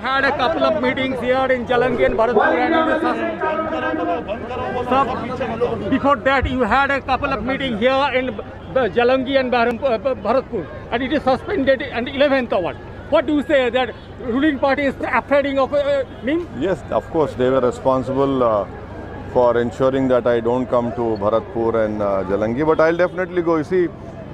had a couple of meetings here in Jalangi and Bharatpur, and before that you had a couple of meetings here in Jalangi and Bharatpur, and it is suspended at 11th hour. What do you say that ruling party is afraid of me? Yes, of course they were responsible for ensuring that I don't come to Bharatpur and Jalangi, but I'll definitely go. You see,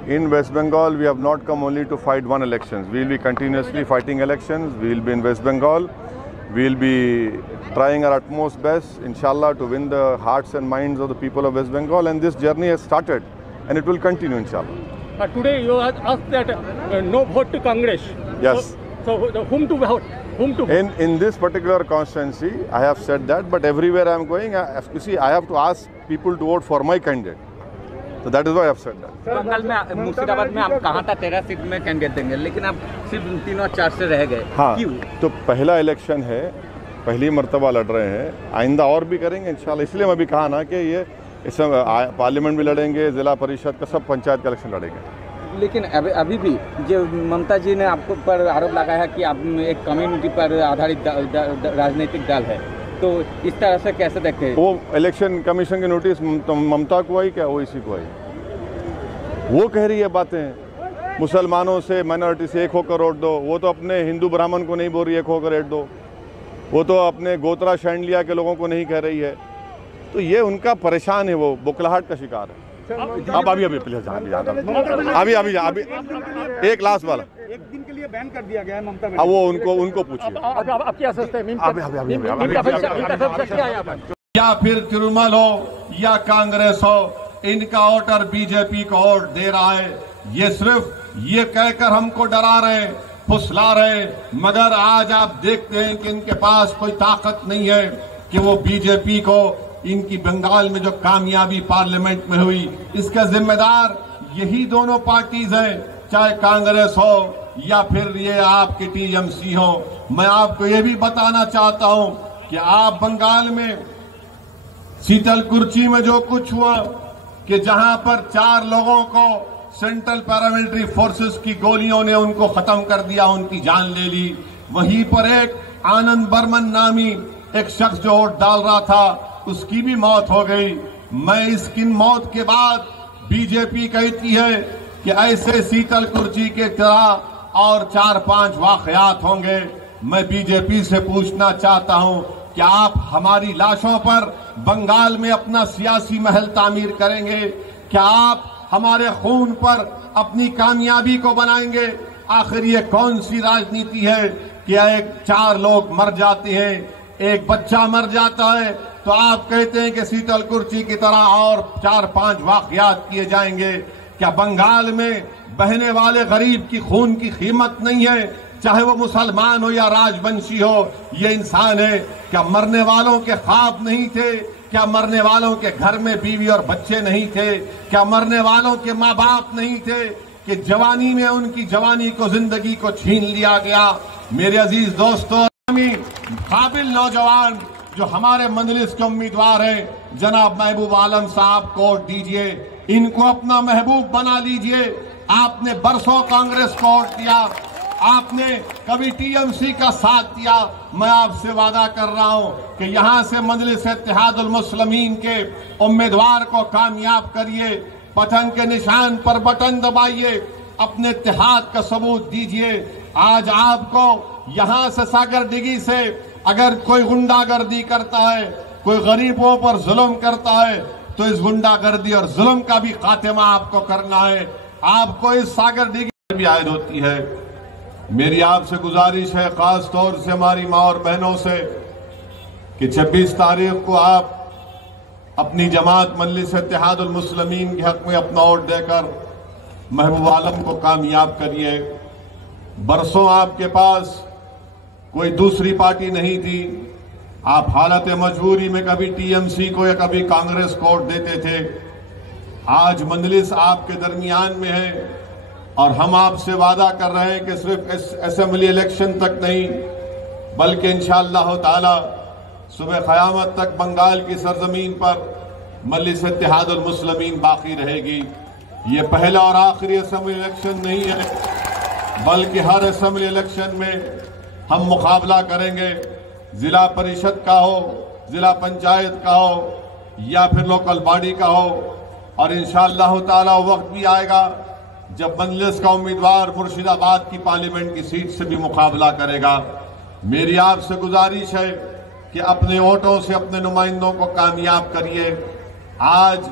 in West Bengal, we have not come only to fight one election. We will be continuously fighting elections. We will be in West Bengal. We will be trying our utmost best, inshallah, to win the hearts and minds of the people of West Bengal. And this journey has started, and it will continue, inshallah. Today you asked that no vote to Congress. Yes. So whom to vote? In this particular constituency, I have said that, but everywhere I am going, you see, I have to ask people to vote for my candidate. So that is why I have said that. Bengal में मुर्शिदाबाद में आप कहा था 13 seat में candidate देंगे, लेकिन आप सिर्फ 3 और 4 से रह गए। हाँ, क्यों? तो पहला इलेक्शन है, पहली मर्तबा लड़ रहे हैं, आइंदा और भी करेंगे इंशाल्लाह। इसलिए मैं भी कहा ना कि ये इसमें पार्लियामेंट भी लड़ेंगे, जिला परिषद का, सब पंचायत का इलेक्शन लड़ेंगे। लेकिन अभी भी जो ममता जी ने आपको पर आरोप लगाया है कि आप एक कम्युनिटी पर आधारित राजनीतिक दल है, तो इस तरह से कैसे देखें? वो इलेक्शन कमीशन की नोटिस ममता को आई क्या, वो इसी को आई? वो कह रही है बातें मुसलमानों से, माइनॉरिटी से एक होकर वोट दो। वो तो अपने हिंदू ब्राह्मण को नहीं बोल रही एक होकर वोट दो। वो तो अपने गोत्रा शैंडलिया के लोगों को नहीं कह रही है। तो ये उनका परेशान है, वो बुखलाहट का शिकार है। अब अभी प्लीज अभी एक लास्ट वाला एक दिन के लिए बैन कर दिया गया है ममता। अब वो उनको पूछिए। अब क्या सोचते हैं? या फिर तृणमूल हो या कांग्रेस हो, इनका वोटर बीजेपी को वोट दे रहा है। ये सिर्फ ये कहकर हमको डरा रहे, फुसला रहे, मगर आज आप देखते हैं कि इनके पास कोई ताकत नहीं है कि वो बीजेपी को, इनकी बंगाल में जो कामयाबी पार्लियामेंट में हुई, इसका जिम्मेदार यही दोनों पार्टीज हैं, चाहे कांग्रेस हो या फिर ये आपकी टीएमसी हो। मैं आपको ये भी बताना चाहता हूं कि आप बंगाल में शीतलकुची में जो कुछ हुआ कि जहां पर 4 लोगों को सेंट्रल पैरामिलिट्री फोर्सेस की गोलियों ने उनको खत्म कर दिया, उनकी जान ले ली। वहीं पर एक आनंद बर्मन नामी एक शख्स जो वोट डाल रहा था, उसकी भी मौत हो गई। मैं इसकी मौत के बाद बीजेपी कहती है कि ऐसे शीतलकुची के तरह और 4-5 वाकयात होंगे। मैं बीजेपी से पूछना चाहता हूं कि आप हमारी लाशों पर बंगाल में अपना सियासी महल तामीर करेंगे? क्या आप हमारे खून पर अपनी कामयाबी को बनाएंगे? आखिर ये कौन सी राजनीति है कि एक 4 लोग मर जाते हैं, एक बच्चा मर जाता है, तो आप कहते हैं कि शीतलकुची की तरह और 4-5 वाकयात किए जाएंगे? क्या बंगाल में बहने वाले गरीब की खून की कीमत नहीं है? चाहे वो मुसलमान हो या राजवंशी हो, ये इंसान है। क्या मरने वालों के ख्वाब नहीं थे? क्या मरने वालों के घर में बीवी और बच्चे नहीं थे? क्या मरने वालों के माँ बाप नहीं थे कि जवानी में उनकी जवानी को, जिंदगी को छीन लिया गया? मेरे अजीज दोस्तों, काबिल नौजवान जो हमारे मजलिस के उम्मीदवार हैं, जनाब महबूब आलम साहब को वोट दीजिए, इनको अपना महबूब बना लीजिए। आपने बरसों कांग्रेस को वोट दिया, आपने कभी टीएमसी का साथ दिया। मैं आपसे वादा कर रहा हूं कि यहां से मजलिस इत्तेहादुल मुस्लिमीन के उम्मीदवार को कामयाब करिए, पतंग के निशान पर बटन दबाइए, अपने इत्तेहाद का सबूत दीजिए। आज आपको यहां से सागरदिघी से अगर कोई गुंडागर्दी करता है, कोई गरीबों पर जुल्म करता है, तो इस गुंडागर्दी और जुल्म का भी खात्मा आपको करना है। आपको इस सागरदिघी भी आयद होती है। मेरी आपसे गुजारिश है, खास तौर से हमारी माँ और बहनों से, कि 26 तारीख को आप अपनी जमात मजलिस इत्तेहादुल मुस्लिमीन के हक में अपना वोट देकर महबूब आलम को कामयाब करिए। बरसों आपके पास कोई दूसरी पार्टी नहीं थी, आप हालत मजबूरी में कभी टीएमसी को या कभी कांग्रेस को वोट देते थे। आज मजलिस आपके दरमियान में है और हम आपसे वादा कर रहे हैं कि सिर्फ असेंबली इलेक्शन तक नहीं, बल्कि इंशाअल्लाह ताला सुबह क़यामत तक बंगाल की सरजमीन पर मजलिस इत्तेहादुल मुस्लिमीन बाकी रहेगी। ये पहला और आखिरी असेंबली इलेक्शन नहीं है, बल्कि हर असेंबली इलेक्शन में हम मुकाबला करेंगे, जिला परिषद का हो, जिला पंचायत का हो या फिर लोकल बॉडी का हो। और इंशाअल्लाह ताला वक्त भी आएगा जब मजलिस का उम्मीदवार मुर्शिदाबाद की पार्लियामेंट की सीट से भी मुकाबला करेगा। मेरी आपसे गुजारिश है कि अपने वोटों से अपने नुमाइंदों को कामयाब करिए। आज